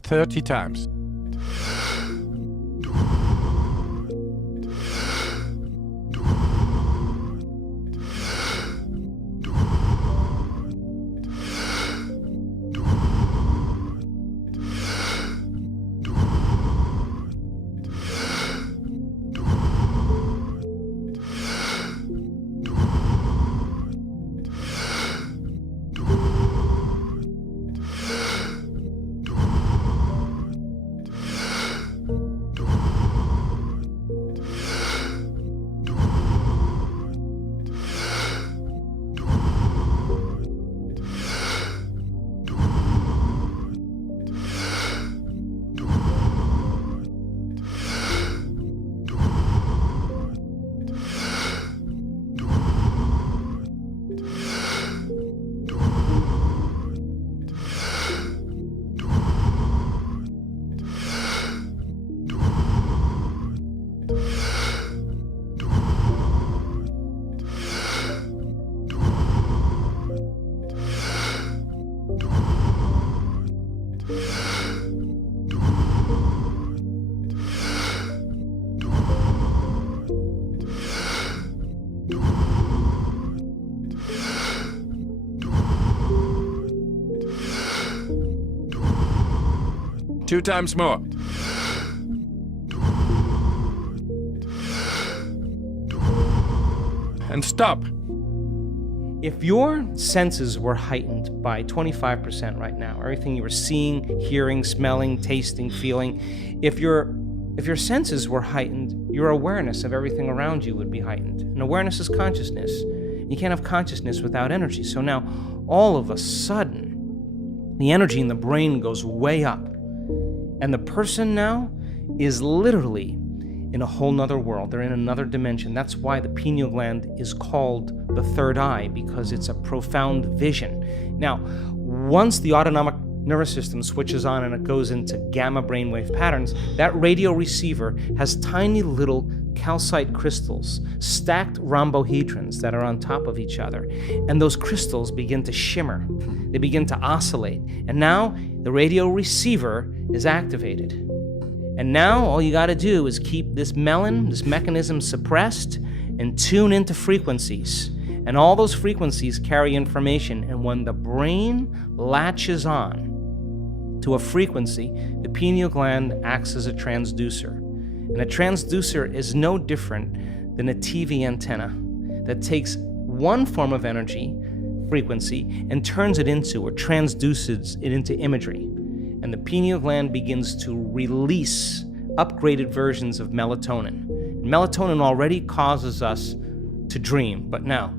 30 times. Two times more. And stop. If your senses were heightened by 25% right now, everything you were seeing, hearing, smelling, tasting, feeling, if your senses were heightened, your awareness of everything around you would be heightened. And awareness is consciousness. You can't have consciousness without energy. So now, all of a sudden, the energy in the brain goes way up. And the person now is literally in a whole nother world. They're in another dimension. That's why the pineal gland is called the third eye, because it's a profound vision. Now, once the autonomic nervous system switches on and it goes into gamma brainwave patterns, that radio receiver has tiny little calcite crystals, stacked rhombohedrons that are on top of each other. And those crystals begin to shimmer. They begin to oscillate. And now the radio receiver is activated. And now all you got to do is keep this mechanism suppressed and tune into frequencies. And all those frequencies carry information. And when the brain latches on to a frequency, the pineal gland acts as a transducer. And a transducer is no different than a TV antenna that takes one form of energy, frequency, and turns it into, or transduces it into imagery. And the pineal gland begins to release upgraded versions of melatonin. Melatonin already causes us to dream, but now,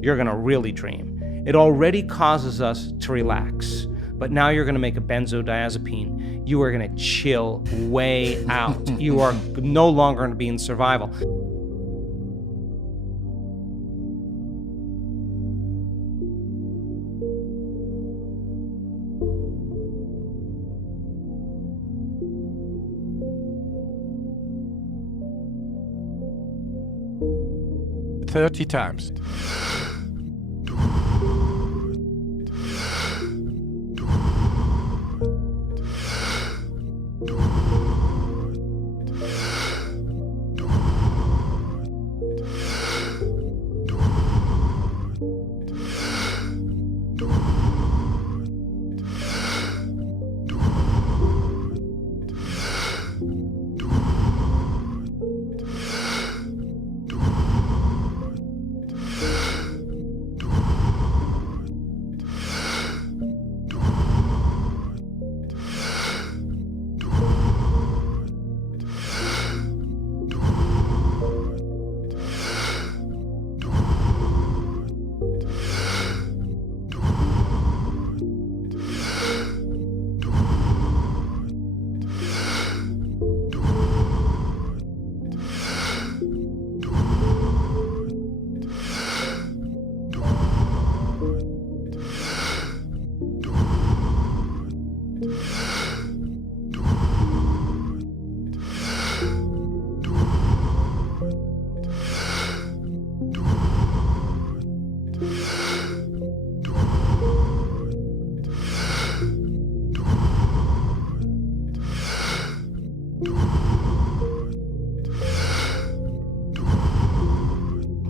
you're gonna really dream. It already causes us to relax, but now you're gonna make a benzodiazepine. You are gonna chill way out. You are no longer gonna be in survival. Thirty times.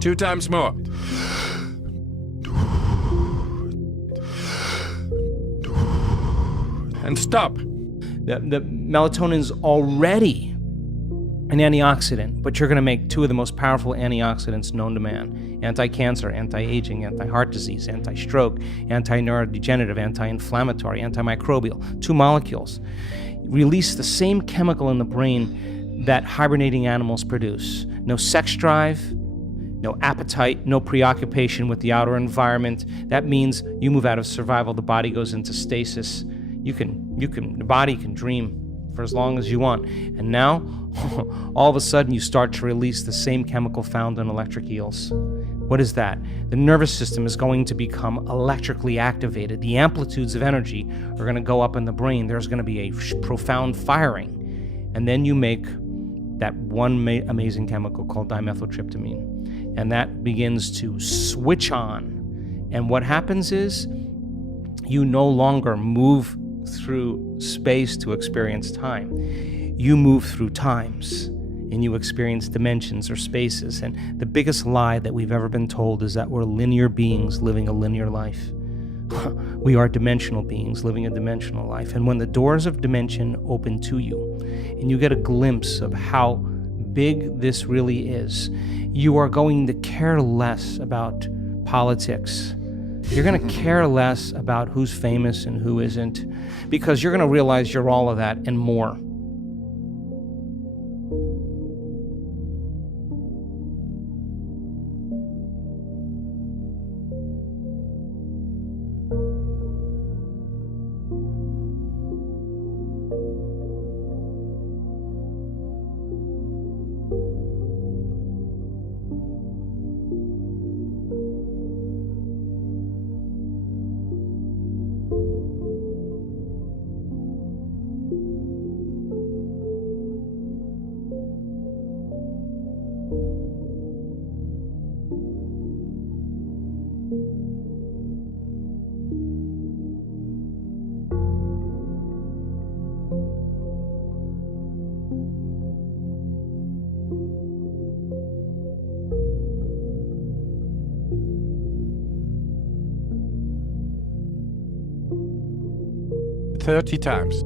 2 times more. And stop. The melatonin's already an antioxidant, but you're going to make two of the most powerful antioxidants known to man: anti-cancer, anti-aging, anti-heart disease, anti-stroke, anti-neurodegenerative, anti-inflammatory, antimicrobial. 2 molecules release the same chemical in the brain that hibernating animals produce. No sex drive, no appetite, no preoccupation with the outer environment. That means you move out of survival, the body goes into stasis. The body can dream for as long as you want. And now, all of a sudden, you start to release the same chemical found in electric eels. What is that? The nervous system is going to become electrically activated. The amplitudes of energy are going to go up in the brain. There's going to be a profound firing. And then you make that one amazing chemical called dimethyltryptamine. And that begins to switch on. And what happens is you no longer move through space to experience time. You move through times and you experience dimensions or spaces. And the biggest lie that we've ever been told is that we're linear beings living a linear life. We are dimensional beings living a dimensional life. And when the doors of dimension open to you and you get a glimpse of how big this really is, you are going to care less about politics. You're going to care less about who's famous and who isn't, because you're going to realize you're all of that and more. Thirty times.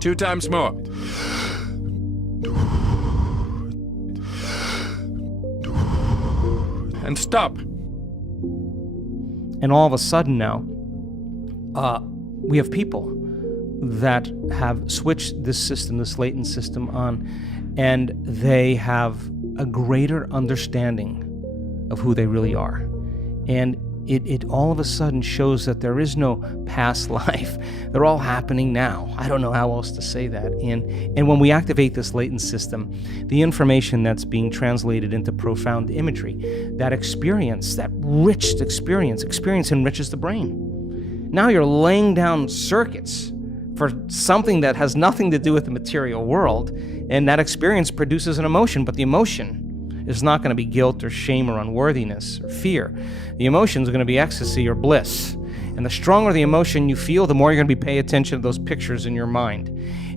Two times more. And stop. And all of a sudden now, we have people that have switched this system, this latent system on, and they have a greater understanding of who they really are. And it all of a sudden shows that there is no past life. They're all happening now. I don't know how else to say that. And when we activate this latent system, the information that's being translated into profound imagery, that experience, that rich experience enriches the brain. Now you're laying down circuits for something that has nothing to do with the material world, and that experience produces an emotion, but the emotion is not going to be guilt or shame or unworthiness or fear. The emotions are going to be ecstasy or bliss. And the stronger the emotion you feel, the more you're going to be paying attention to those pictures in your mind.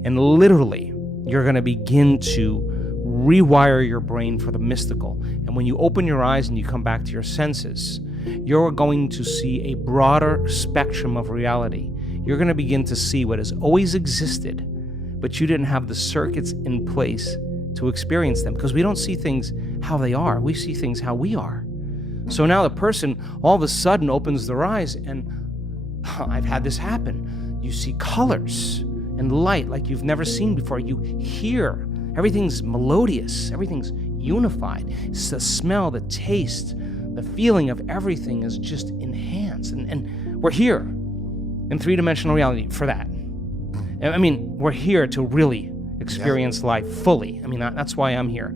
And literally, you're going to begin to rewire your brain for the mystical. And when you open your eyes and you come back to your senses, you're going to see a broader spectrum of reality. You're going to begin to see what has always existed, but you didn't have the circuits in place to experience them, because we don't see things how they are. We see things how we are. So now the person all of a sudden opens their eyes, and I've had this happen. You see colors and light like you've never seen before. You hear. Everything's melodious. Everything's unified. It's the smell, the taste, the feeling of everything is just enhanced. And we're here in three-dimensional reality for that. I mean, we're here to really experience life fully. I mean, that's why I'm here.